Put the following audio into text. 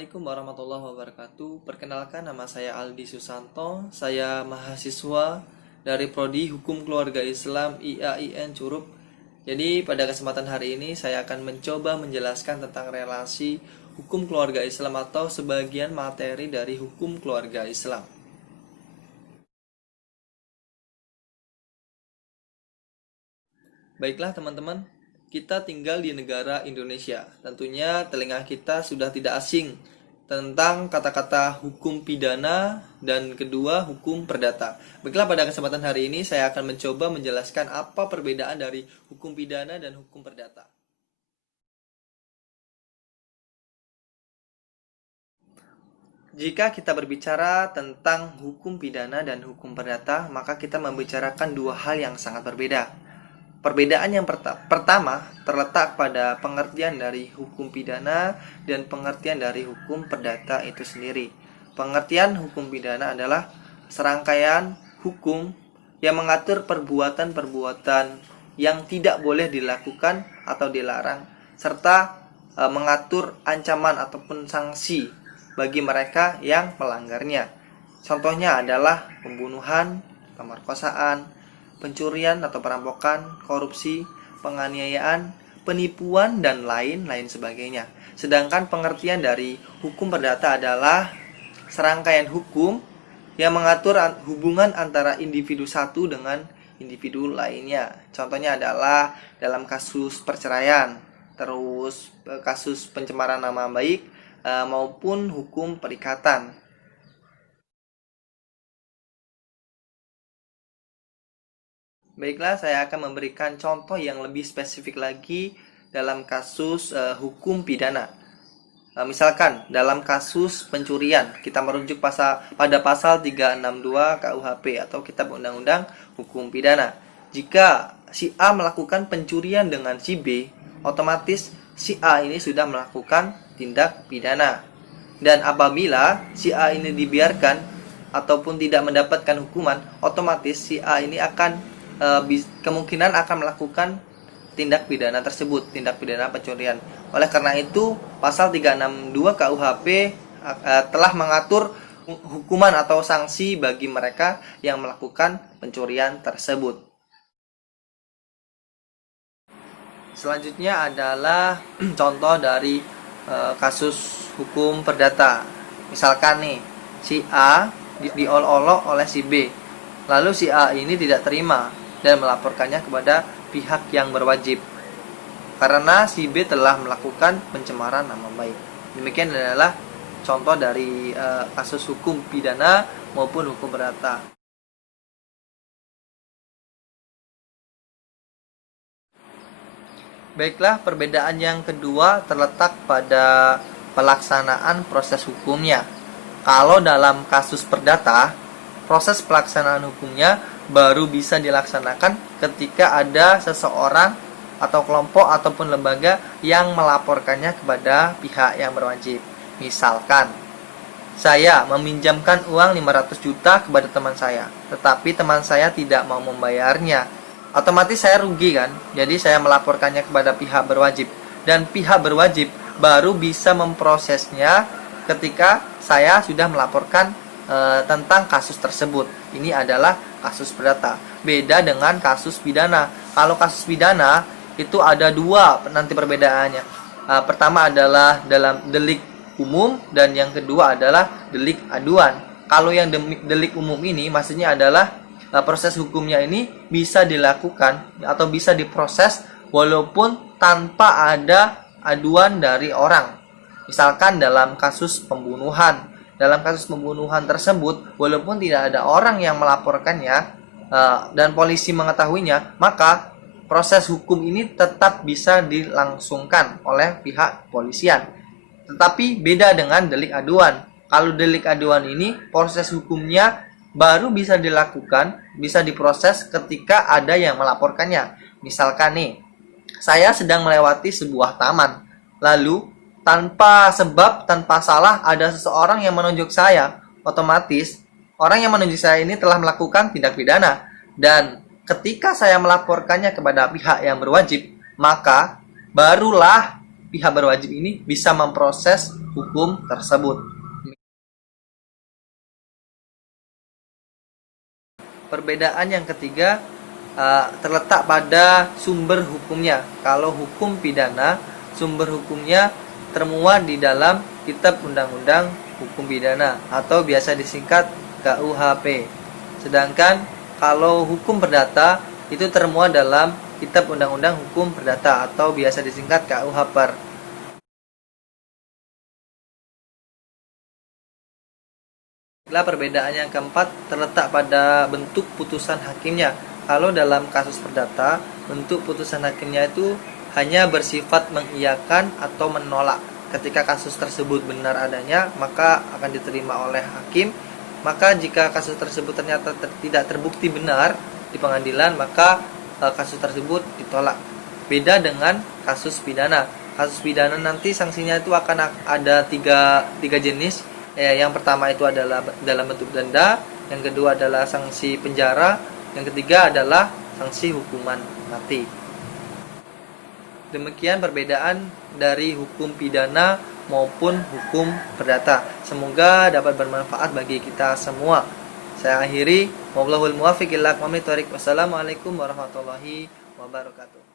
Assalamualaikum warahmatullahi wabarakatuh. Perkenalkan, nama saya Aldi Susanto. Saya mahasiswa dari Prodi Hukum Keluarga Islam IAIN Curup. Jadi pada kesempatan hari ini saya akan mencoba menjelaskan tentang relasi hukum keluarga Islam atau sebagian materi dari hukum keluarga Islam. Baiklah teman-teman, kita tinggal di negara Indonesia. Tentunya telinga kita sudah tidak asing tentang kata-kata hukum pidana dan kedua hukum perdata. Baiklah, pada kesempatan hari ini saya akan mencoba menjelaskan apa perbedaan dari hukum pidana dan hukum perdata. Jika kita berbicara tentang hukum pidana dan hukum perdata, maka kita membicarakan dua hal yang sangat berbeda. Perbedaan yang pertama terletak pada pengertian dari hukum pidana dan pengertian dari hukum perdata itu sendiri. Pengertian hukum pidana adalah serangkaian hukum yang mengatur perbuatan-perbuatan yang tidak boleh dilakukan atau dilarang, serta mengatur ancaman ataupun sanksi bagi mereka yang melanggarnya. Contohnya adalah pembunuhan, pemerkosaan, pencurian atau perampokan, korupsi, penganiayaan, penipuan, dan lain-lain sebagainya. Sedangkan pengertian dari hukum perdata adalah serangkaian hukum yang mengatur hubungan antara individu satu dengan individu lainnya. Contohnya adalah dalam kasus perceraian, terus kasus pencemaran nama baik, maupun hukum perikatan. Baiklah, saya akan memberikan contoh yang lebih spesifik lagi dalam kasus hukum pidana. Misalkan dalam kasus pencurian, kita merujuk pada pasal 362 KUHP atau Kitab Undang-Undang Hukum Pidana. Jika si A melakukan pencurian dengan si B, otomatis si A ini sudah melakukan tindak pidana. Dan apabila si A ini dibiarkan ataupun tidak mendapatkan hukuman, otomatis si A ini akan kemungkinan akan melakukan tindak pidana tersebut, tindak pidana pencurian. Oleh karena itu, pasal 362 KUHP telah mengatur hukuman atau sanksi bagi mereka yang melakukan pencurian tersebut. Selanjutnya adalah contoh dari kasus hukum perdata. Misalkan nih, si A diolok-olok oleh si B. Lalu si A ini tidak terima dan melaporkannya kepada pihak yang berwajib karena si B telah melakukan pencemaran nama baik. Demikian adalah contoh dari kasus hukum pidana maupun hukum perdata. Baiklah, perbedaan yang kedua terletak pada pelaksanaan proses hukumnya. Kalau dalam kasus perdata, proses pelaksanaan hukumnya baru bisa dilaksanakan ketika ada seseorang atau kelompok ataupun lembaga yang melaporkannya kepada pihak yang berwajib. Misalkan, saya meminjamkan uang 500 juta kepada teman saya, tetapi teman saya tidak mau membayarnya. Otomatis saya rugi kan? Jadi saya melaporkannya kepada pihak berwajib. Dan pihak berwajib baru bisa memprosesnya ketika saya sudah melaporkan tentang kasus tersebut. Ini adalah kasus perdata. Beda dengan kasus pidana. Kalau kasus pidana itu ada dua nanti perbedaannya. Pertama adalah dalam delik umum dan yang kedua adalah delik aduan. Kalau yang delik umum ini maksudnya adalah proses hukumnya ini bisa dilakukan atau bisa diproses walaupun tanpa ada aduan dari orang. Misalkan dalam kasus pembunuhan. Dalam kasus pembunuhan tersebut, walaupun tidak ada orang yang melaporkannya dan polisi mengetahuinya, maka proses hukum ini tetap bisa dilangsungkan oleh pihak polisian. Tetapi beda dengan delik aduan. Kalau delik aduan ini, proses hukumnya baru bisa dilakukan, bisa diproses ketika ada yang melaporkannya. Misalkan nih, saya sedang melewati sebuah taman, lalu tanpa sebab, tanpa salah ada seseorang yang menunjuk saya. Otomatis orang yang menunjuk saya ini telah melakukan tindak pidana. Dan ketika saya melaporkannya kepada pihak yang berwajib, maka barulah pihak berwajib ini bisa memproses hukum tersebut. Perbedaan yang ketiga terletak pada sumber hukumnya. Kalau hukum pidana, sumber hukumnya termuat di dalam Kitab Undang-Undang Hukum Pidana atau biasa disingkat KUHP. Sedangkan kalau hukum perdata itu termuat dalam Kitab Undang-Undang Hukum Perdata atau biasa disingkat KUHP. Perbedaan yang keempat terletak pada bentuk putusan hakimnya. Kalau dalam kasus perdata, bentuk putusan hakimnya itu hanya bersifat mengiyakan atau menolak. Ketika kasus tersebut benar adanya, maka akan diterima oleh hakim. Maka jika kasus tersebut ternyata tidak terbukti benar di pengadilan, maka kasus tersebut ditolak. Beda dengan kasus pidana. Kasus pidana nanti sanksinya itu akan ada tiga jenis. Yang pertama itu adalah dalam bentuk denda, yang kedua adalah sanksi penjara, yang ketiga adalah sanksi hukuman mati. Demikian perbedaan dari hukum pidana maupun hukum perdata. Semoga dapat bermanfaat bagi kita semua. Saya akhiri, wallahul muwaffiq ila aqwamit thoriq. Wassalamualaikum warahmatullahi wabarakatuh.